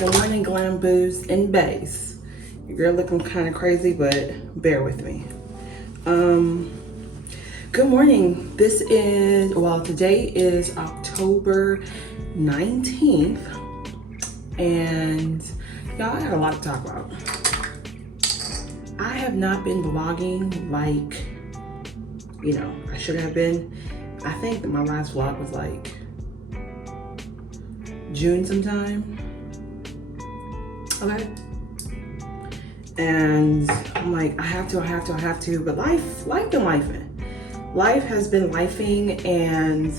Good morning, glam boos and bays. Your girl looking kind of crazy, but bear with me. Good morning. Today is October 19th, and y'all, I got a lot to talk about. I have not been vlogging like, I should have been. I think that my last vlog was like June sometime. Okay. And I'm like, I have to, but life been lifing. Life has been lifing, and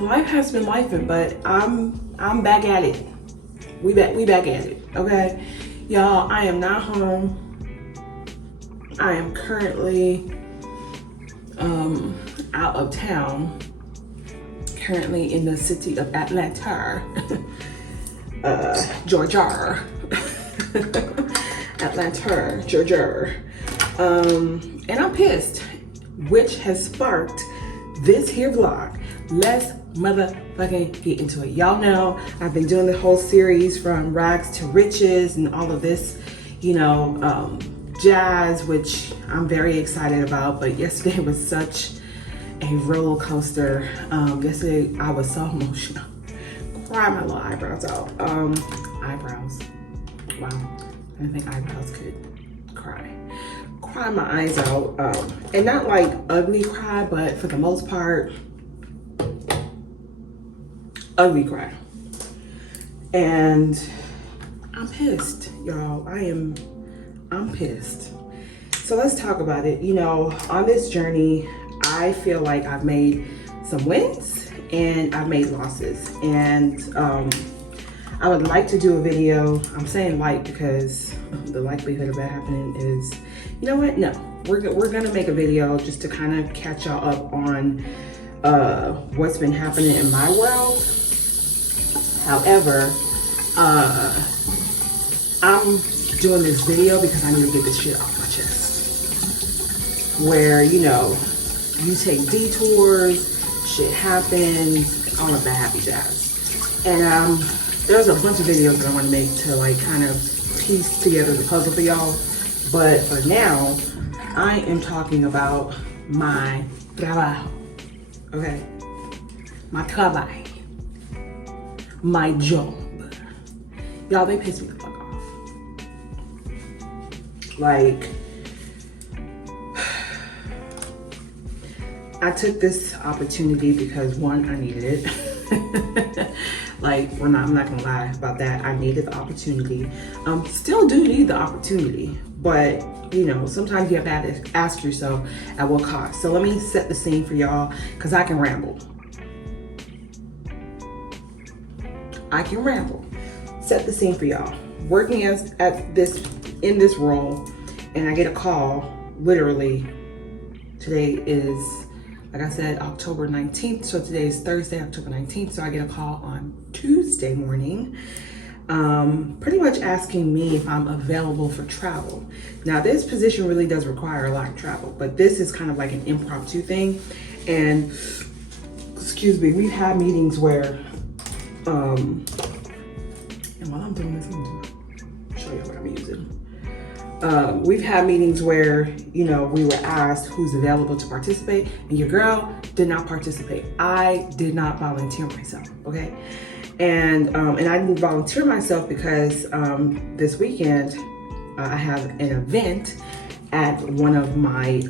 life has been lifing, but I'm back at it. We back at it, okay? Y'all, I am not home. I am currently out of town, currently in the city of Atlanta, Georgia. Atlanta, Georgia. And I'm pissed, which has sparked this here vlog. Let's motherfucking get into it. Y'all know I've been doing the whole series from rags to riches and all of this, jazz, which I'm very excited about. But yesterday was such a roller coaster. Yesterday I was so emotional. Cried my little eyebrows out. Eyebrows. Wow. I didn't think eyebrows could cry. Cry my eyes out. And not like ugly cry, but for the most part, ugly cry. And I'm pissed, y'all. I'm pissed. So let's talk about it. On this journey, I feel like I've made some wins and I've made losses. And I would like to do a video. I'm saying like because the likelihood of that happening is, you know what? No, we're gonna make a video just to kind of catch y'all up on what's been happening in my world. However, I'm doing this video because I need to get this shit off my chest. Where, you take detours, shit happens, all of that happy jazz. And there's a bunch of videos that I want to make to like kind of piece together the puzzle for y'all. But for now, I am talking about my trabajo. Okay? My trabajo. My job. Y'all, they piss me the fuck off. Like, I took this opportunity because one, I needed it. I'm not gonna lie about that. I needed the opportunity. Still do need the opportunity, but sometimes you have to ask yourself at what cost. So let me set the scene for y'all, because I can ramble. Set the scene for y'all. Working in this role, and I get a call. Literally, today is, like I said, October 19th. So today is Thursday, October 19th. So I get a call on Tuesday morning, pretty much asking me if I'm available for travel. Now, this position really does require a lot of travel, but this is kind of like an impromptu thing. And excuse me, we've had meetings where, and while I'm doing this, I'm gonna show you what I'm using. We've had meetings where, we were asked who's available to participate, and your girl did not participate. I did not volunteer myself, okay? And I didn't volunteer myself because this weekend I have an event at one of my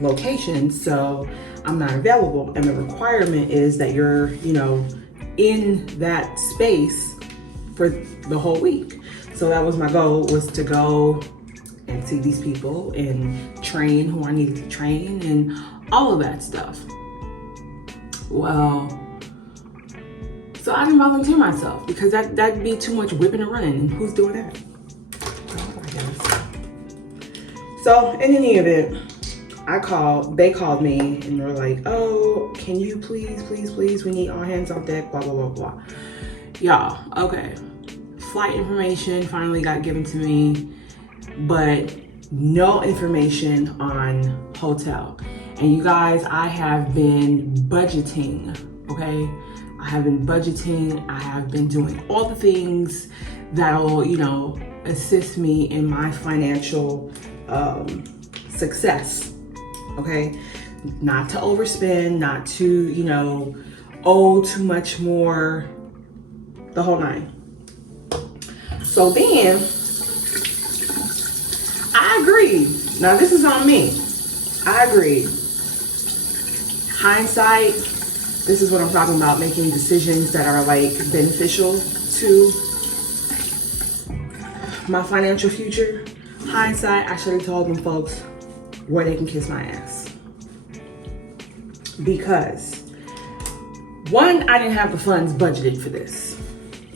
locations, so I'm not available. And the requirement is that you're, in that space for the whole week. So that was my goal, was to go and see these people and train who I needed to train and all of that stuff. Well, so I didn't volunteer myself because that'd be too much whipping and running, and who's doing that? I guess. So in any event, they called me and they were like, oh, can you please, we need all hands on deck, blah, blah, blah, blah. Y'all, okay. Flight information finally got given to me, but no information on hotel. And you guys, I have been budgeting okay? I have been budgeting. I have been doing all the things that'll, assist me in my financial success, okay? Not to overspend, not to, owe too much more, the whole nine. So then, I agree. Now this is on me. I agree. Hindsight, this is what I'm talking about, making decisions that are like beneficial to my financial future. Hindsight, I should have told them folks where they can kiss my ass. Because one, I didn't have the funds budgeted for this,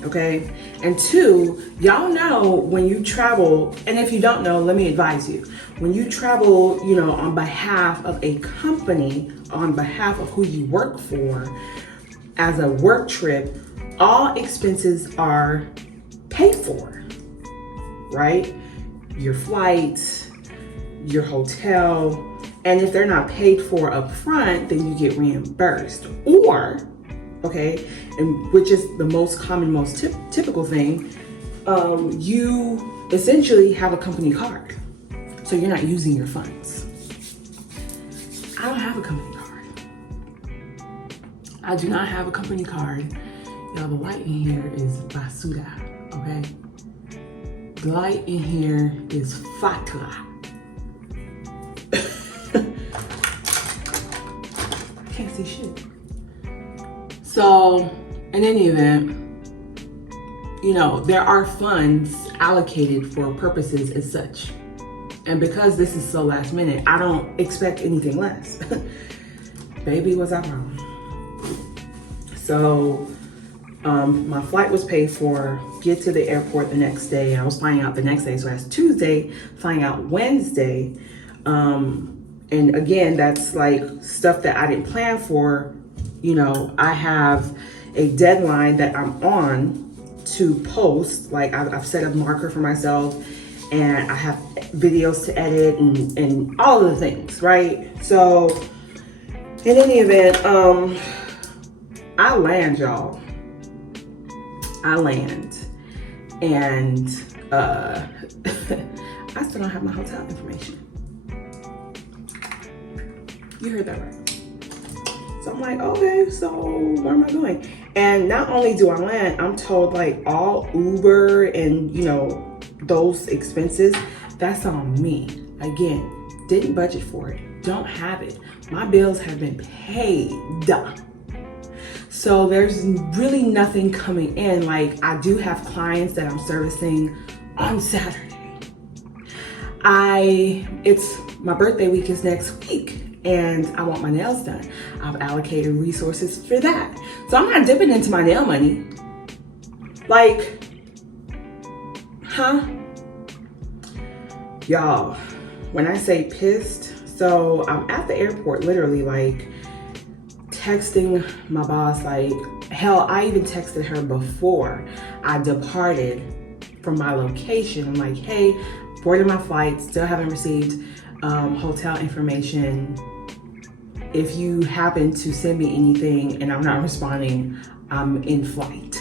okay? And two, y'all know when you travel, and if you don't know, let me advise you. When you travel, on behalf of a company, on behalf of who you work for, as a work trip, all expenses are paid for, right? Your flights, your hotel, and if they're not paid for up front, then you get reimbursed. Or, okay, and which is the most common, most typical thing, you essentially have a company card. So you're not using your funds. I don't have a company card. I do not have a company card. Y'all, the light in here is basura, okay? The light in here is fatla. Can't see shit. So, in any event, there are funds allocated for purposes as such. And because this is so last minute, I don't expect anything less. Baby, was I wrong. So, my flight was paid for, get to the airport the next day. I was flying out the next day, so that's Tuesday, flying out Wednesday. And again, that's like stuff that I didn't plan for. I have a deadline that I'm on to post. Like I've set a marker for myself, and I have videos to edit and all of the things, right? So in any event, I land, y'all. I land, and I still don't have my hotel information. You heard that right. So I'm like, okay, so where am I going? And not only do I land, I'm told like all Uber and those expenses, that's on me. Again, didn't budget for it, don't have it. My bills have been paid. So there's really nothing coming in. Like I do have clients that I'm servicing on Saturday. It's my birthday week is next week, and I want my nails done. I've allocated resources for that. So I'm not dipping into my nail money. Like, huh? Y'all, when I say pissed, so I'm at the airport literally like texting my boss, like, hell, I even texted her before I departed from my location. I'm like, hey, boarded my flight, still haven't received hotel information. If you happen to send me anything and I'm not responding, I'm in flight.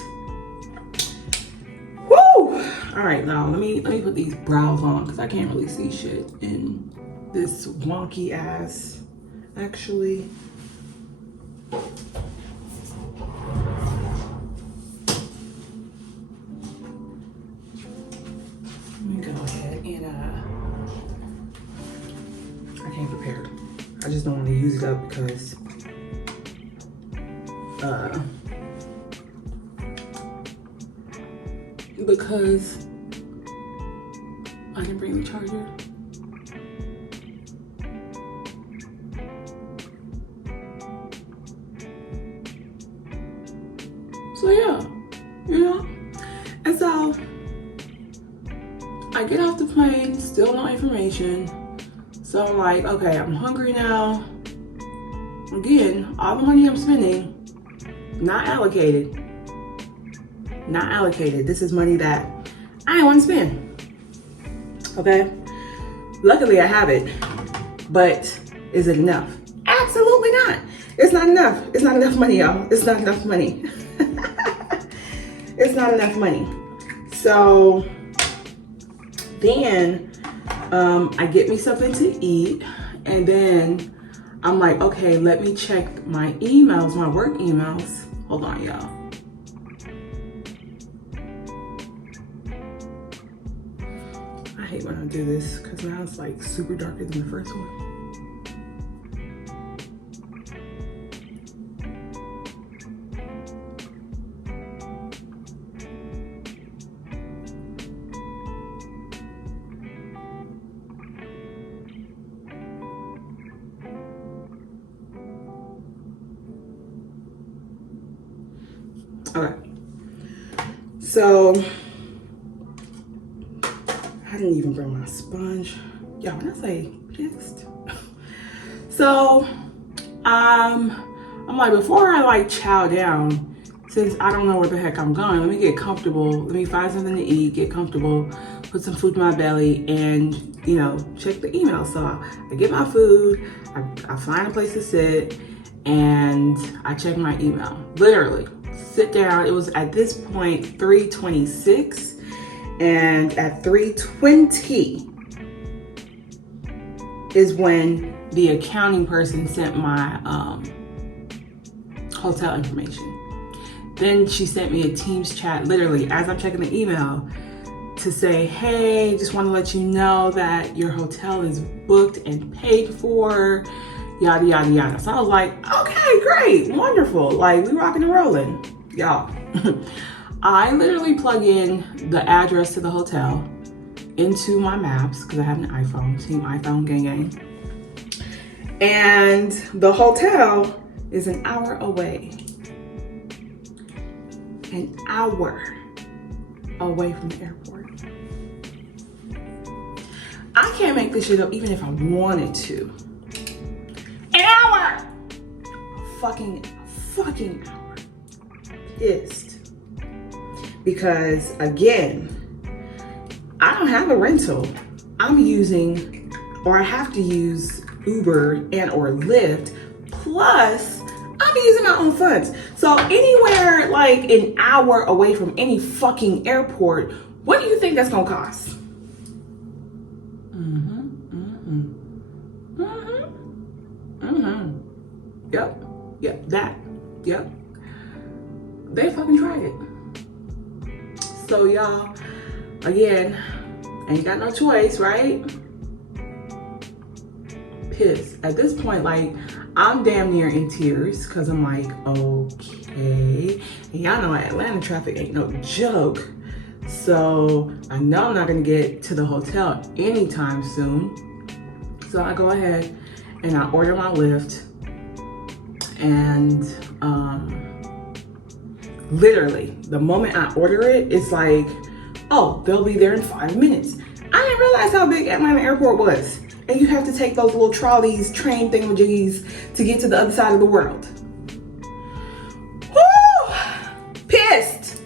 Woo! All right, now let me put these brows on because I can't really see shit in this wonky ass, actually. Let me go ahead and I came prepared. I just don't want to use it up because I didn't bring the charger. So yeah, and so I get off the plane, still no information. So I'm like, okay, I'm hungry now. Again, all the money I'm spending, not allocated. Not allocated. This is money that I didn't want to spend. Okay? Luckily I have it, but is it enough? Absolutely not. It's not enough. It's not enough money, y'all. It's not enough money. It's not enough money. So then I get me something to eat, and then I'm like, okay, let me check my emails, my work emails. Hold on, y'all. I hate when I do this because now it's like super darker than the first one. Okay, so I didn't even bring my sponge. Y'all, when I say pissed. So I'm like, before I like chow down, since I don't know where the heck I'm going, let me get comfortable. Let me find something to eat, get comfortable, put some food in my belly, and you know, check the email. So I get my food, I find a place to sit, and I check my email. Literally, sit down. It was at this point 3:26, and at 3:20 is when the accounting person sent my hotel information. Then she sent me a Teams chat, literally as I'm checking the email, to say, hey, just want to let you know that your hotel is booked and paid for, yada yada yada. So I was like, okay, great, wonderful, like we rocking and rolling. Y'all, I literally plug in the address to the hotel into my maps because I have an iPhone, team iPhone gang gang. And the hotel is an hour away. An hour away from the airport. I can't make this shit up even if I wanted to. An hour! Fucking hour. Pissed. Because again, I don't have a rental. I'm using, or I have to use Uber and or Lyft, plus I'm using my own funds. So anywhere like an hour away from any fucking airport, what do you think that's gonna cost? Yep, that. Yep. They fucking tried it. So y'all, again, ain't got no choice, right? Pissed. At this point, like, I'm damn near in tears because I'm like, okay. And y'all know Atlanta traffic ain't no joke. So I know I'm not gonna get to the hotel anytime soon. So I go ahead and I order my Lyft, and literally the moment I order it, it's like, oh, they'll be there in 5 minutes. I didn't realize how big Atlanta airport was. And you have to take those little trolleys, train thingamajiggies to get to the other side of the world. Woo! Pissed.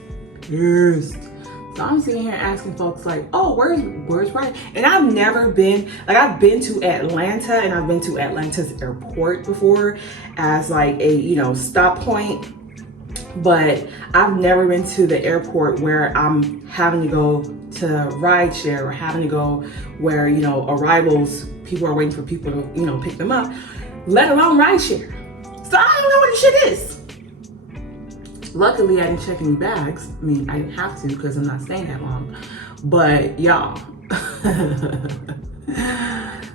So I'm sitting here asking folks like, oh, where's right? And I've never been, like, I've been to Atlanta, and I've been to Atlanta's airport before as like a, you know, stop point. But I've never been to the airport where I'm having to go to rideshare, or having to go where, you know, arrivals, people are waiting for people to, you know, pick them up, let alone rideshare. So I don't know what this shit is. Luckily, I didn't check any bags. I mean, I didn't have to because I'm not staying that long. But y'all,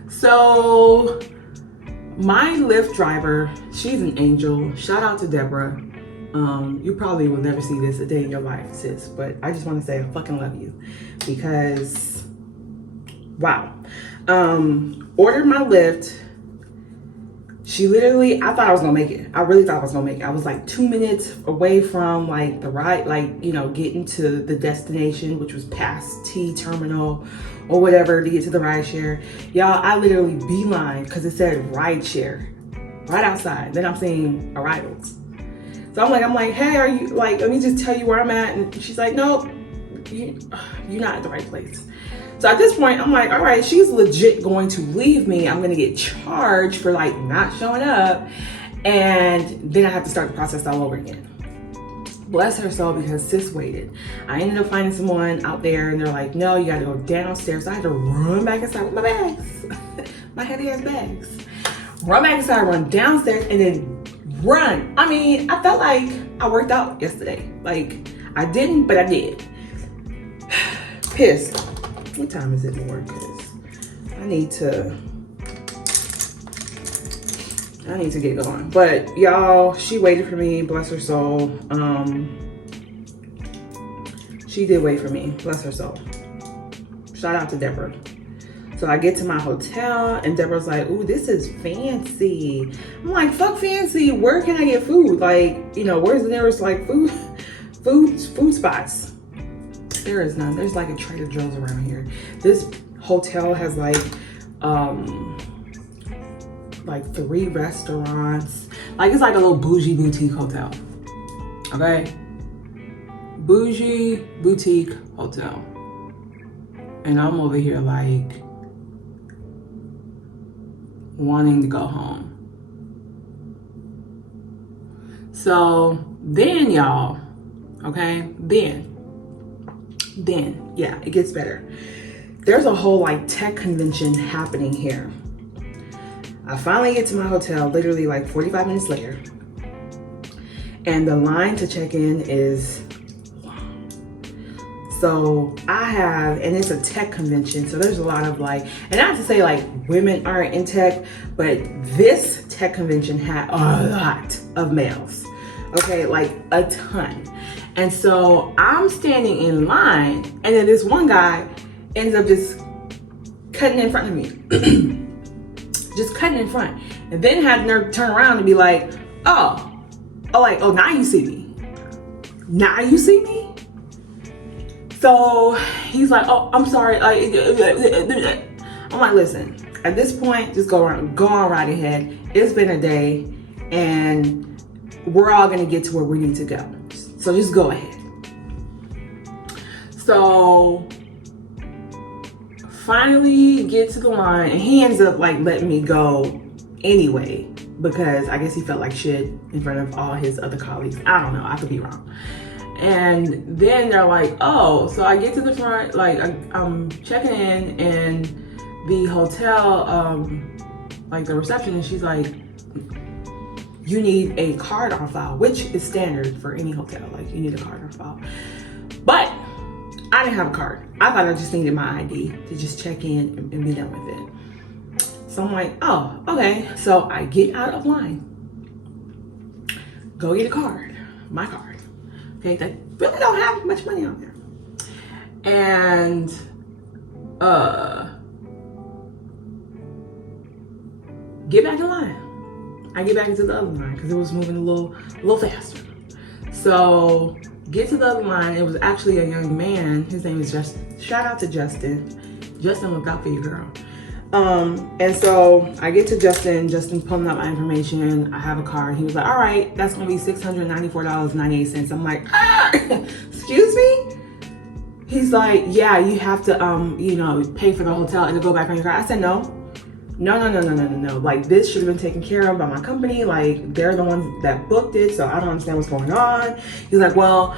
so my Lyft driver, she's an angel. Shout out to Deborah. You probably will never see this a day in your life, sis, but I just want to say I fucking love you because, wow. Ordered my Lyft. She literally, I thought I was gonna make it. I really thought I was gonna make it. I was like 2 minutes away from like the ride, like, you know, getting to the destination, which was past T terminal or whatever to get to the rideshare. Y'all, I literally beeline because it said rideshare right outside. Then I'm seeing arrivals. So I'm like, hey, are you, like, let me just tell you where I'm at. And she's like, nope, you're not at the right place. So at this point, I'm like, all right, she's legit going to leave me. I'm gonna get charged for like not showing up. And then I have to start the process all over again. Bless her soul, because sis waited. I ended up finding someone out there, and they're like, no, you gotta go downstairs. So I had to run back inside with my bags, my heavy ass bags. Run back inside, run downstairs, and then run. I mean, I felt like I worked out yesterday. Like, I didn't, but I did. Pissed. What time is it more? Because I need to get going. But y'all, she waited for me, bless her soul. She did wait for me, bless her soul. Shout out to Deborah. So I get to my hotel, and Deborah's like, ooh, this is fancy. I'm like, fuck fancy, where can I get food? Like, you know, where's the nearest like food spots? There is none. There's like a Trader Joe's around here. This hotel has like 3 restaurants. Like, it's like a little bougie boutique hotel. Okay? Bougie boutique hotel. And I'm over here like wanting to go home. So then y'all, okay, then, yeah, it gets better. There's a whole like tech convention happening here. I finally get to my hotel, literally like 45 minutes later. And the line to check in is long. So and it's a tech convention. So there's a lot of like, and not to say like women aren't in tech, but this tech convention had a lot of males. Okay, like a ton. And so I'm standing in line, and then this one guy ends up just cutting in front of me. Just cutting in front. And then had nerve to turn around and be like, oh, now you see me. Now you see me? So he's like, oh, I'm sorry. I'm like, listen, at this point, just go on right ahead. It's been a day, and we're all gonna get to where we need to go. So just go ahead. So finally get to the line, and he ends up like letting me go anyway, because I guess he felt like shit in front of all his other colleagues. I don't know, I could be wrong. And then they're like, oh, so I get to the front, like I'm checking in, and the hotel, like the receptionist, she's like, you need a card on file, which is standard for any hotel. Like, you need a card on file. But I didn't have a card. I thought I just needed my ID to just check in and be done with it. So I'm like, oh, okay. So I get out of line, go get a card, my card. Okay, that really don't have much money on there. And get back in line. I get back into the other line because it was moving a little faster. So get to the other line. It was actually a young man. His name is Justin. Shout out to Justin. Justin, look out for you, girl. And so I get to Justin. Justin's pulling out my information. I have a card. He was like, all right, that's gonna be $694.98. I'm like, excuse me? He's like, yeah, you have to, pay for the hotel and to go back on your card. I said, no. Like, this should have been taken care of by my company. Like, they're the ones that booked it, so I don't understand what's going on. He's like, well,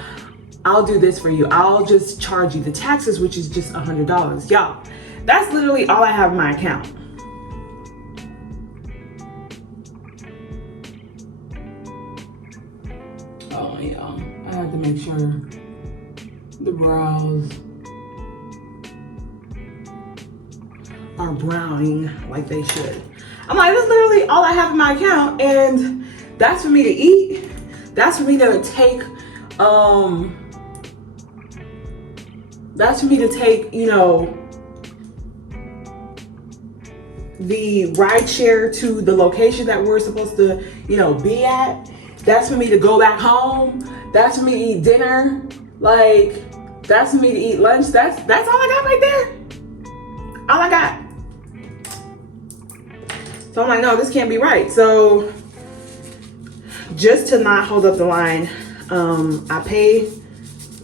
I'll do this for you. I'll just charge you the taxes, which is just $100. Y'all, that's literally all I have in my account. Oh, yeah. I had to make sure the brows are browning like they should. I'm like, that's literally all I have in my account, and that's for me to eat. That's for me to take, the ride share to the location that we're supposed to, be at. That's for me to go back home. That's for me to eat dinner. Like, that's for me to eat lunch. That's all I got right there. All I got. So I'm like, no, this can't be right. So just to not hold up the line, I pay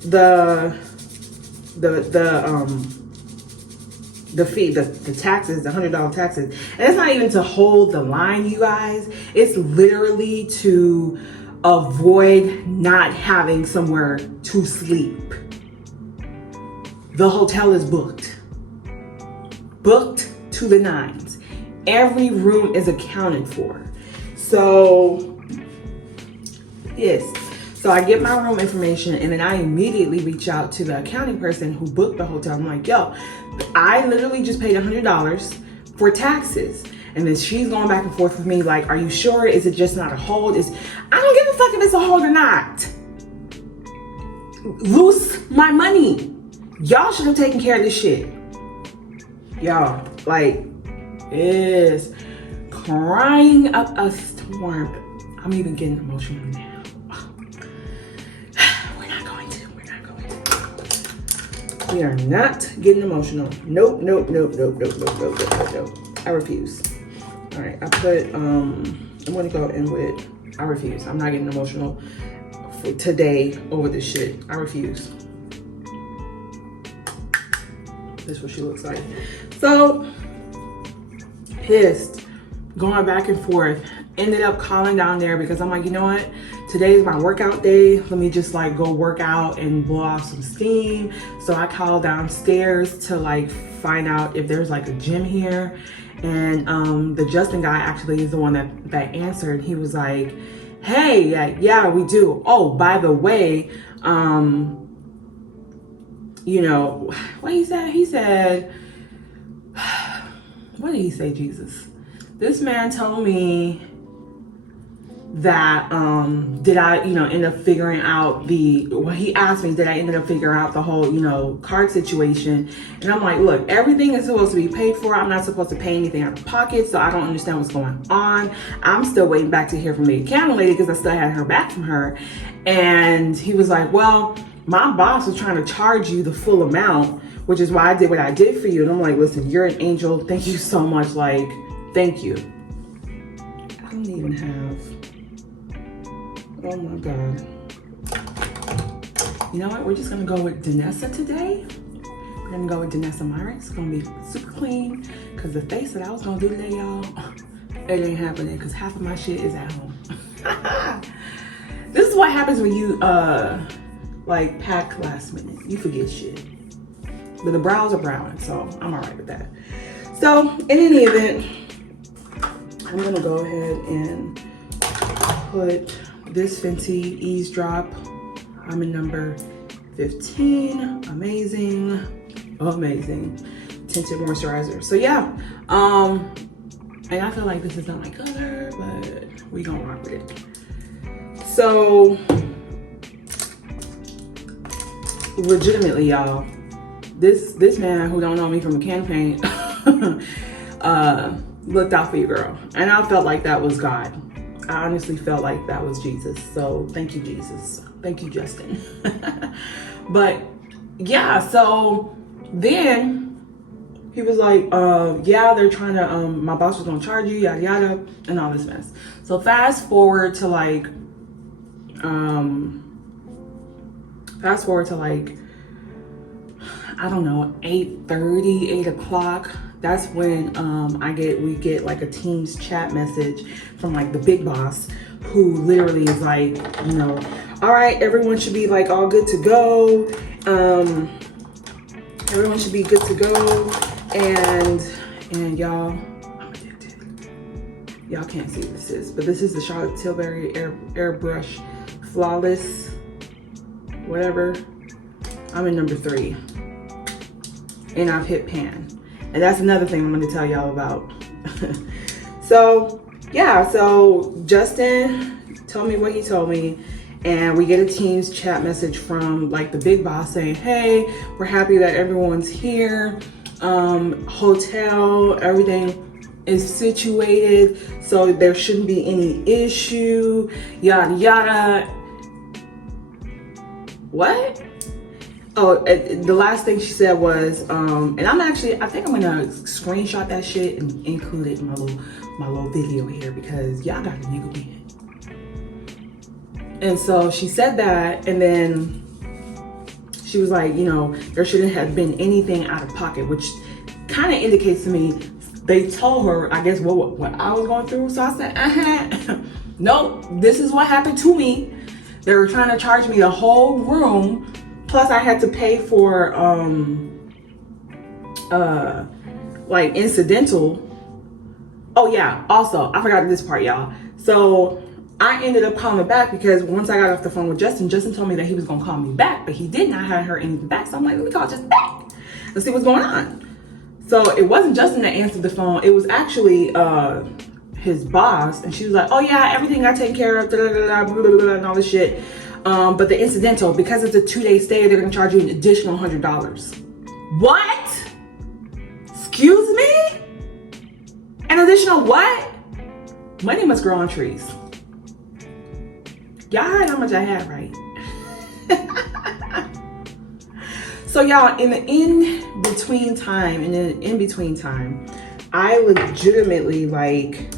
the the fee, the taxes, the $100 taxes. And it's not even to hold the line, you guys. It's literally to avoid not having somewhere to sleep. The hotel is booked to the nines. Every room is accounted for. So yes, so I get my room information, and then I immediately reach out to the accounting person who booked the hotel. I'm like, yo, I literally just paid $100 for taxes. And then she's going back and forth with me like, are you sure? Is it just not a hold? I don't give a fuck if it's a hold or not. Loose my money. Y'all should have taken care of this shit. Y'all, like, is crying up a storm. I'm even getting emotional now. We are not getting emotional. Nope. I refuse. All right, I put, I'm gonna go in with, I refuse. I'm not getting emotional for today over this shit. I refuse. This is what she looks like. So, pissed, going back and forth. Ended up calling down there because I'm like, you know what? Today is my workout day. Let me just like go work out and blow off some steam. So I called downstairs to like find out if there's like a gym here. And the Justin guy actually is the one that answered. He was like, hey, yeah, we do. Oh, by the way, you know, what he said? He said, what did he say, Jesus? This man told me that did I end up figuring out he asked me, did I end up figuring out the whole card situation? And I'm like, look, everything is supposed to be paid for. I'm not supposed to pay anything out of pocket, so I don't understand what's going on. I'm still waiting back to hear from the accounting lady because I still hadn't heard back from her. And he was like, well, my boss was trying to charge you the full amount, which is why I did what I did for you. And I'm like, listen, you're an angel, thank you so much, like, thank you. I don't even have, oh my God. You know what? We're just gonna go with Danessa today. We're gonna go with Danessa Myrick. It's gonna be super clean because the face that I was gonna do today, y'all, it ain't happening because half of my shit is at home. This is what happens when you like pack last minute. You forget shit. But the brows are browning, so I'm all right with that. So in any event, I'm gonna go ahead and put this Fenty Eavesdrop. I'm in number 15. Amazing tinted moisturizer. So yeah, and I feel like this is not my color, but we gonna rock with it. So legitimately, y'all, this man who don't know me from a can of paint looked out for you, girl, and I felt like that was God. I honestly felt like that was Jesus. So thank you, Jesus. Thank you, Justin. But yeah, so then he was like, yeah, they're trying to, my boss was gonna charge you, yada, yada, and all this mess. So fast forward to like, I don't know, 8:30, 8 o'clock. That's when we get like a Teams chat message from like the big boss, who literally is like, all right, everyone should be like all good to go. Everyone should be good to go. And y'all, I'm addicted. Y'all can't see what this is, but this is the Charlotte Tilbury Airbrush Flawless, whatever. I'm in number 3. And I've hit pan. And that's another thing I'm going to tell y'all about. So, yeah, so Justin told me what he told me. And we get a Teams chat message from like the big boss saying, hey, we're happy that everyone's here. Hotel, everything is situated, so there shouldn't be any issue, yada, yada. What? Oh, the last thing she said was, and I think I'm gonna screenshot that shit and include it in my little video here because y'all got to nigga me. And so she said that, and then she was like, there shouldn't have been anything out of pocket, which kind of indicates to me they told her, I guess, what I was going through. So I said, nope, this is what happened to me. They were trying to charge me the whole room. Plus I had to pay for, like incidental. Oh yeah, also, I forgot this part, y'all. So I ended up calling back because once I got off the phone with Justin told me that he was gonna call me back, but he did not have her anything back. So I'm like, let me call Justin back. Let's see what's going on. So it wasn't Justin that answered the phone. It was actually his boss. And she was like, oh yeah, everything got taken care of, and all this shit. But the incidental, because it's a 2-day stay, they're gonna charge you an additional $100. What? Excuse me? An additional what? Money must grow on trees. Y'all heard how much I had, right? So y'all, in the in-between time, I legitimately like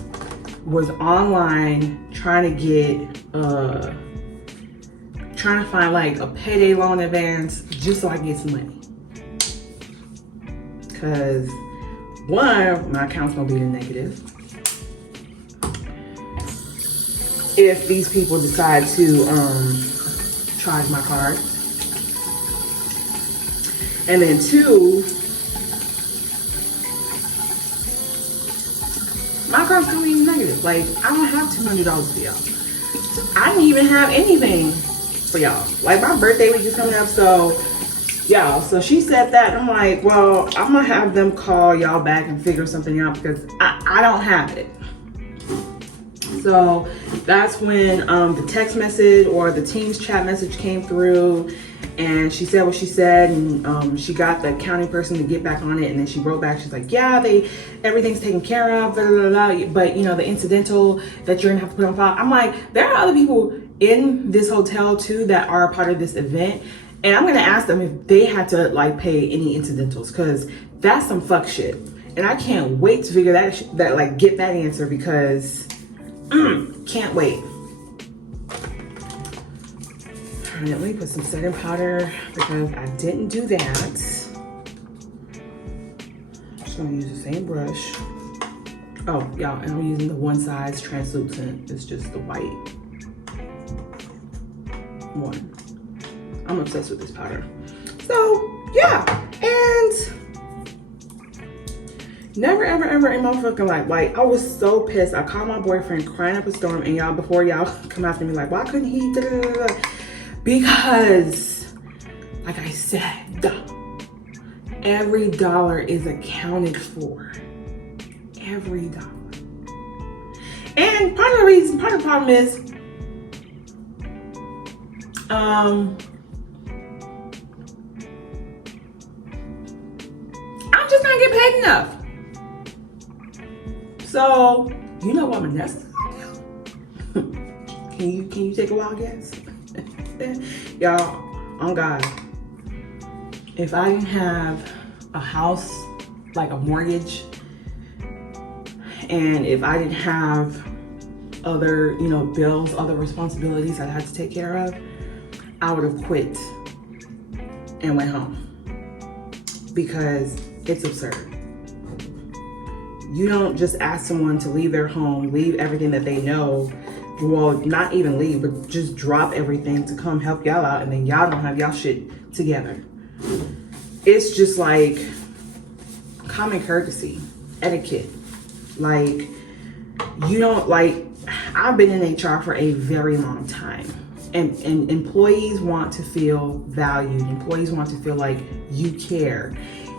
was online trying to find like a payday loan advance just so I can get some money. Cause one, my account's gonna be in the negative if these people decide to charge my card. And then two, my card's gonna be negative. Like, I don't have $200 for y'all. I didn't even have anything for y'all. Like, my birthday week is coming up, so y'all. So she said that, and I'm like, well, I'm gonna have them call y'all back and figure something out because I don't have it. So that's when the text message or the Teams chat message came through, and she said what she said, and she got the accounting person to get back on it, and then she wrote back. She's like, yeah, everything's taken care of, blah, blah, blah, blah, but you know, the incidental that you're gonna have to put on file. I'm like, there are other people in this hotel too that are a part of this event, and I'm gonna ask them if they had to like pay any incidentals, because that's some fuck shit, and I can't wait to figure that like get that answer, because can't wait. All right, let me put some setting powder because I didn't do that. I'm just gonna use the same brush. Oh, y'all, and I'm using the one size translucent. It's just the white one. I'm obsessed with this powder. So yeah, and never ever ever in my fucking life, like I was so pissed. I called my boyfriend crying up a storm, and y'all, before y'all come after me like, why couldn't he because like I said, every dollar is accounted for. Every dollar. And part of the problem is I'm just not getting paid enough. So, you know what my next can you take a wild guess? Y'all, on God, if I didn't have a house, like a mortgage, and if I didn't have other, you know, bills, other responsibilities I had to take care of, I would have quit and went home, because it's absurd. You don't just ask someone to leave their home, leave everything that they know, well, not even leave, but just drop everything to come help y'all out, and then y'all don't have y'all shit together. It's just like common courtesy, etiquette. Like, you don't, like, I've been in HR for a very long time, and employees want to feel valued. Employees want to feel like you care,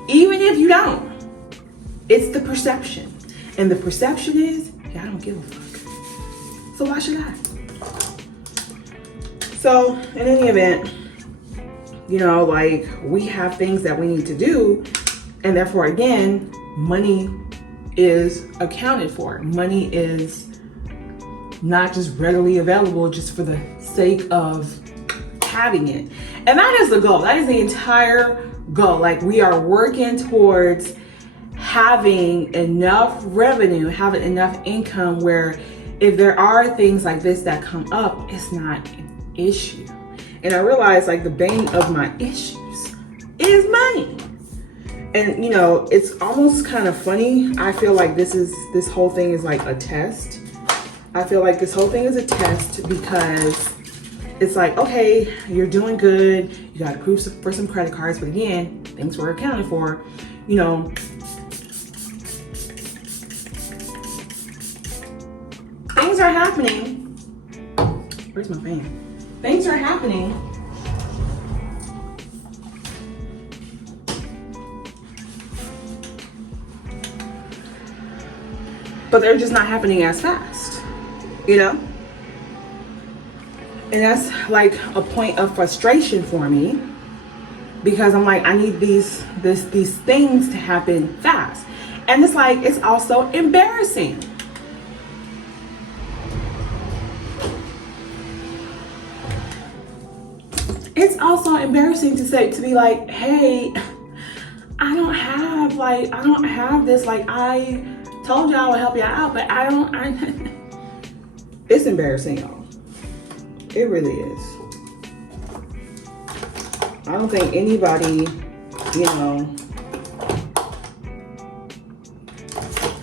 even if you don't. It's the perception, and the perception is, yeah, I don't give a fuck. So why should I? So in any event, you know, like, we have things that we need to do, and therefore, again, money is accounted for. Money is not just readily available just for the sake of having it. And that is the goal. That is the entire goal. Like, we are working towards having enough revenue, having enough income where if there are things like this that come up, it's not an issue. And I realize, like, the bane of my issues is money. And you know, it's almost kind of funny. I feel like this whole thing is like a test. I feel like this whole thing is a test because it's like, okay, you're doing good. You got approved for some credit cards, but again, things were accounted for. You know, things are happening. Where's my fan? Things are happening. But they're just not happening as fast, you know? And that's like a point of frustration for me because I'm like, I need these things to happen fast. And it's like, it's also embarrassing. It's also embarrassing to be like, hey, I don't have this, like, I told you I would help you out, but it's embarrassing, y'all. It really is. I don't think anybody, you know,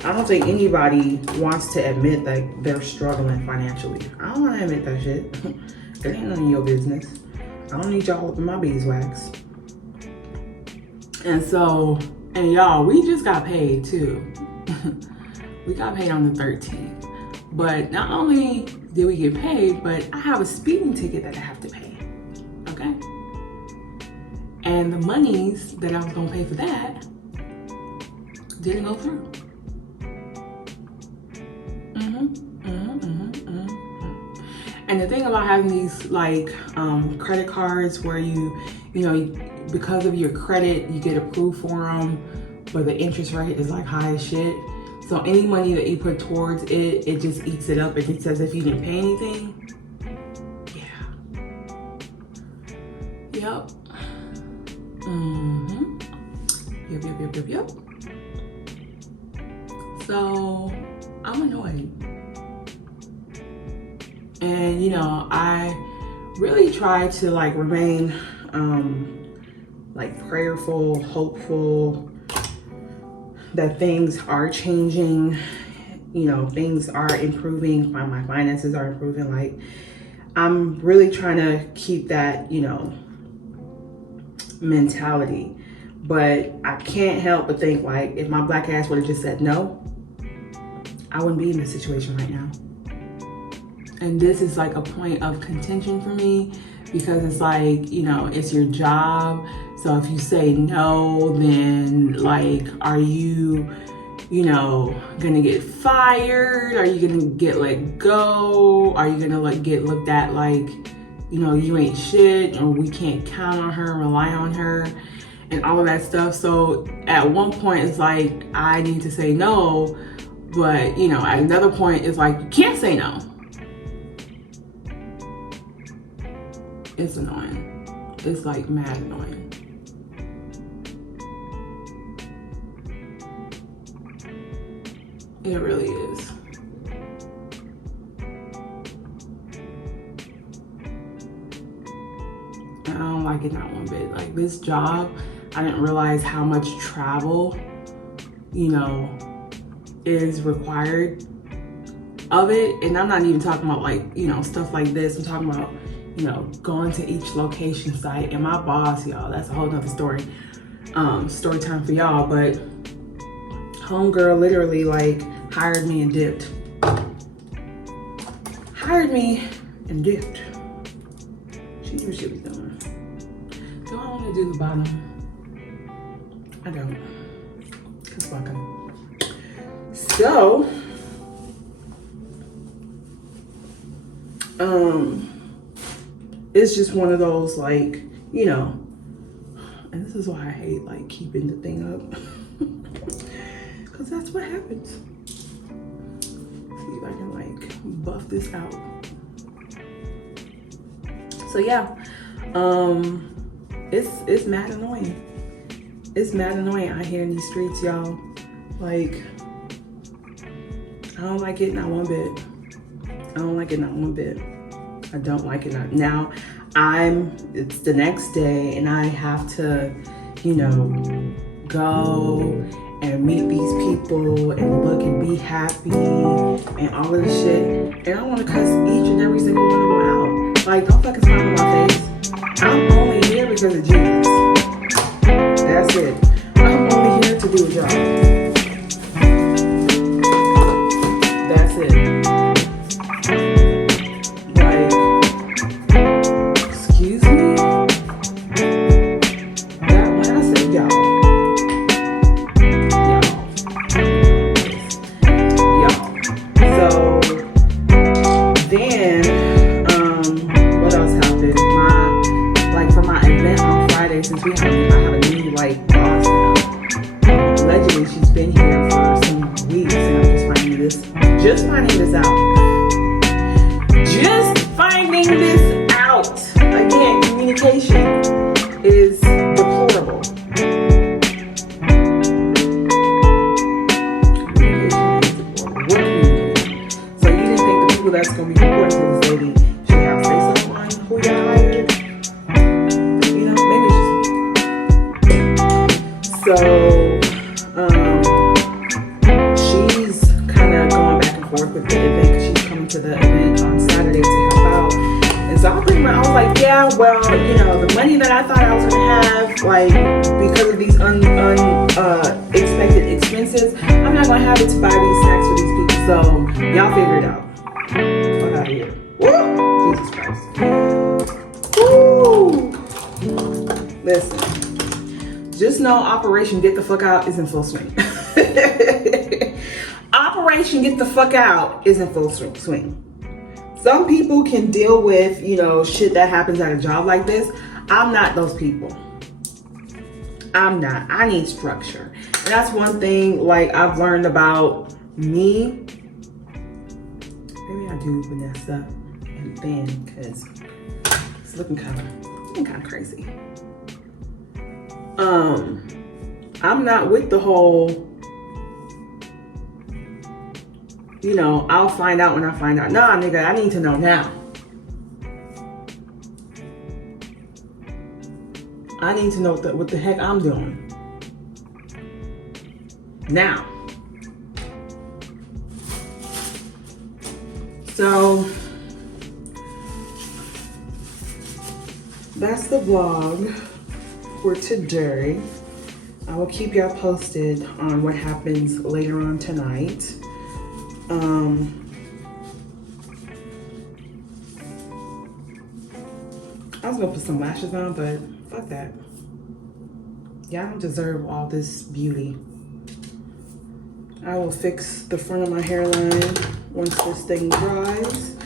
I don't think anybody wants to admit that they're struggling financially. I don't want to admit that shit. It ain't none of your business. I don't need y'all up in my beeswax. And so, and y'all, we just got paid too. We got paid on the 13th. But not only did we get paid, but I have a speeding ticket that I have to pay. Okay? And the monies that I was gonna pay for that didn't go through. And the thing about having these like credit cards where you know, because of your credit, you get approved for them, but the interest rate is like high as shit. So any money that you put towards it, it just eats it up. It says if you didn't pay anything. Yeah. Yep. Yep. So I'm annoyed. And you know, I really try to like remain like prayerful, hopeful that things are changing, you know, things are improving, my finances are improving. Like, I'm really trying to keep that, you know, mentality. But I can't help but think, like, if my black ass would have just said no, I wouldn't be in this situation right now. And this is like a point of contention for me because it's like, you know, it's your job. So if you say no, then like, are you, you know, gonna get fired? Are you gonna get let go? Are you gonna like get looked at like, you know, you ain't shit, or we can't count on her, rely on her, and all of that stuff. So at one point it's like, I need to say no, but you know, at another point it's like, you can't say no. It's annoying. It's like mad annoying. It really is. I don't like it not one bit. Like this job, I didn't realize how much travel, you know, is required of it. And I'm not even talking about like, you know, stuff like this. I'm talking about, you know, going to each location site. And my boss, y'all, that's a whole nother story. Story time for y'all. But homegirl literally like hired me and dipped. Hired me and dipped. She knew what she was doing. Do I want to do the bottom? I don't. Cause fuck em. So, it's just one of those like, you know, and this is why I hate like keeping the thing up. Cause that's what happens. See if I can like buff this out. So yeah, it's mad annoying. It's mad annoying out here in these streets, y'all. Like, I don't like it not one bit. I don't like it not one bit. I don't like it not. Now, it's the next day and I have to, you know, go and meet these people and look and be happy and all of this shit. And I want to cuss each and every single one of them out. Like, don't fucking smile in my face. I'm only here because of Jesus. That's it. I'm only here to do a job. That's it. Like, excuse me? That when I said y'all. So then, what else happened? For my event on Friday, since I have a new boss now. Allegedly, she's been here for some weeks, and I'm just finding this out. Just finding this out. Again, communication is deplorable. So you didn't think the people that's going to be reporting to this lady should have say something on who you hired? You know, maybe it's just me. So, she's kind of going back and forth with the event because she's coming to the event on Saturday to help out. And so I was like, yeah, well, you know, the money that I thought I was going to have, like, because of these unexpected expenses, I'm not going to have it to buy these snacks for these people. So, y'all figure it out. Fuck out of here. Woo! Jesus Christ. Woo! Listen, just know Operation Get the Fuck Out is in full swing. Operation Get the Fuck Out is in full swing. Some people can deal with, you know, shit that happens at a job like this. I'm not those people. I'm not. I need structure. And that's one thing, like, I've learned about me. Maybe I do Vanessa and Ben, because it's looking kind of crazy. I'm not with the whole, you know, I'll find out when I find out. Nah, nigga, I need to know now. I need to know what the heck I'm doing now. So that's the vlog for today. I will keep y'all posted on what happens later on tonight. I was gonna put some lashes on, but fuck that. Y'all don't deserve all this beauty. I will fix the front of my hairline once this thing dries.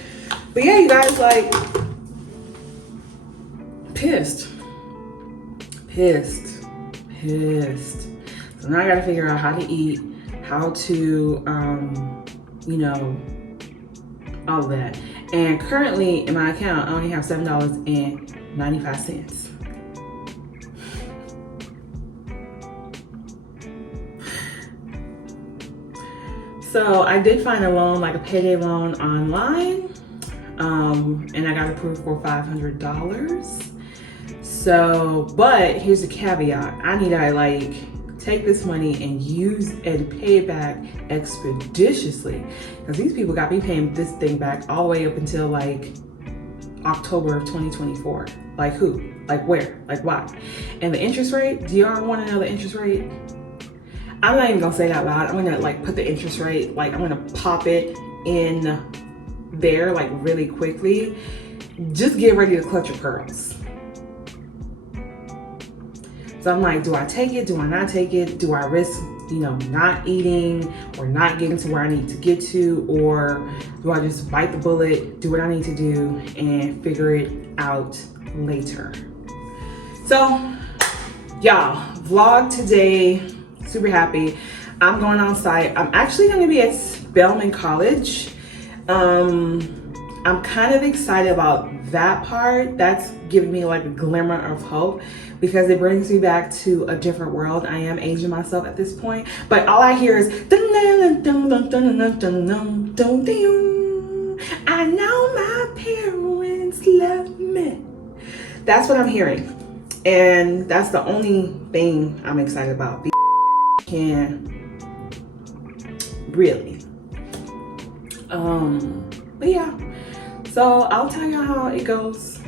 But yeah, you guys, like, pissed. So now I gotta figure out how to eat, how to, you know, all of that. And currently in my account, I only have $7.95. So I did find a loan, like a payday loan online, and I got approved for $500. So, but here's the caveat. I need to like take this money and use and pay it back expeditiously, because these people got me paying this thing back all the way up until like October of 2024. Like who? Like where? Like why? And the interest rate, do y'all want to know the interest rate? I'm not even gonna say that loud. I'm gonna like put the interest rate, like I'm gonna pop it in there like really quickly. Just get ready to clutch your pearls. So I'm like, do I take it? Do I not take it? Do I risk, you know, not eating or not getting to where I need to get to? Or do I just bite the bullet, do what I need to do, and figure it out later? So, y'all, vlog today, super happy. I'm going on site. I'm actually gonna be at Spelman College. I'm kind of excited about that part. That's giving me like a glimmer of hope, because it brings me back to a different world. I am aging myself at this point, but all I hear is I know my parents love me. That's what I'm hearing, and that's the only thing I'm excited about. can really. But yeah, so I'll tell you how it goes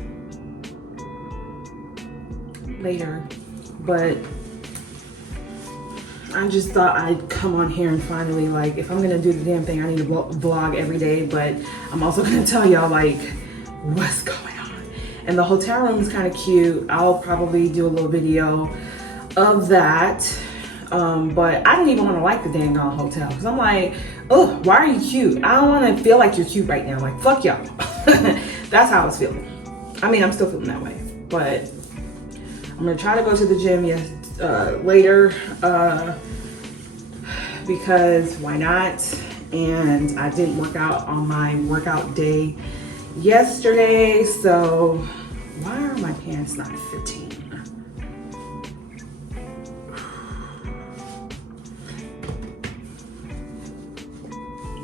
later, but I just thought I'd come on here and finally, like, if I'm gonna do the damn thing, I need to vlog every day, but I'm also gonna tell y'all like what's going on. And the hotel room is kind of cute. I'll probably do a little video of that. But I don't even want to like the dang gone hotel because I'm like, oh, why are you cute? I don't want to feel like you're cute right now. Like, fuck y'all. That's how I was feeling. I mean, I'm still feeling that way, but I'm gonna try to go to the gym later because why not? And I didn't work out on my workout day yesterday, so why are my pants not fitting?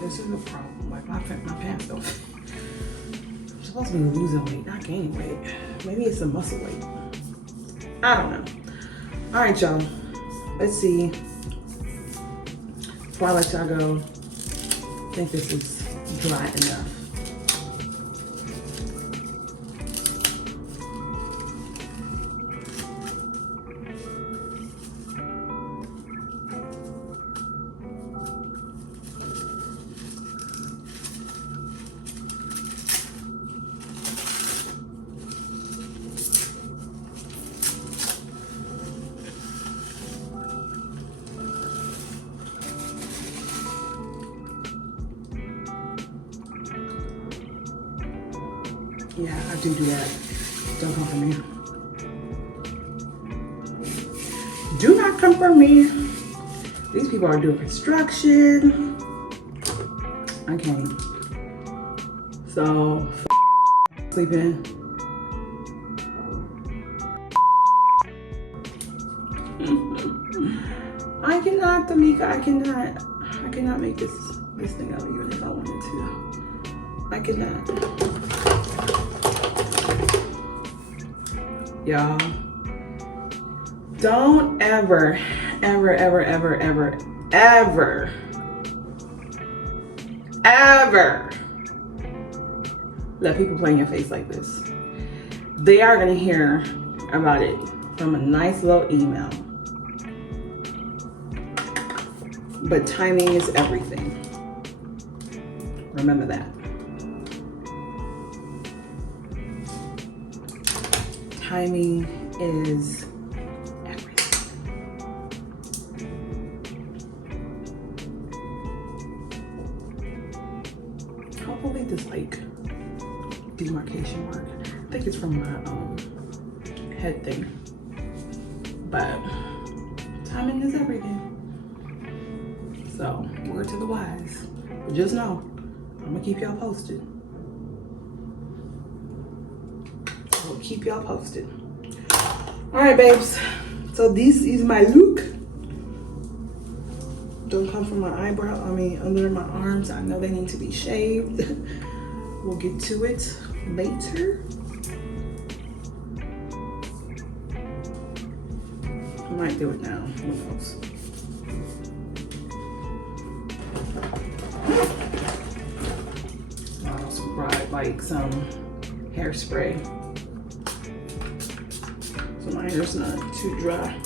This is a problem. Like my pants don't fit. I'm supposed to be losing weight, not gaining weight. Maybe it's a muscle weight. I don't know. All right, y'all. Let's see. Before I let y'all go, I think this is dry enough. Yeah, I do that. Don't come for me. Do not come for me. These people are doing construction. I can't. So, sleeping. I cannot, Tamika. I cannot make this thing out even if I wanted to. I cannot. Y'all, don't ever let people play in your face like this. They are gonna hear about it from a nice little email. But timing is everything. Remember that. Timing is everything. Hopefully this like demarcation mark. I think it's from my head thing. But timing is everything. So word to the wise. But just know, I'm gonna keep y'all posted. I'll keep y'all posted. All right, babes. So this is my look. Don't come from my eyebrow. I mean, under my arms. I know they need to be shaved. We'll get to it later. I might do it now. Who knows? I also brought like some hairspray. So my hair's not too dry.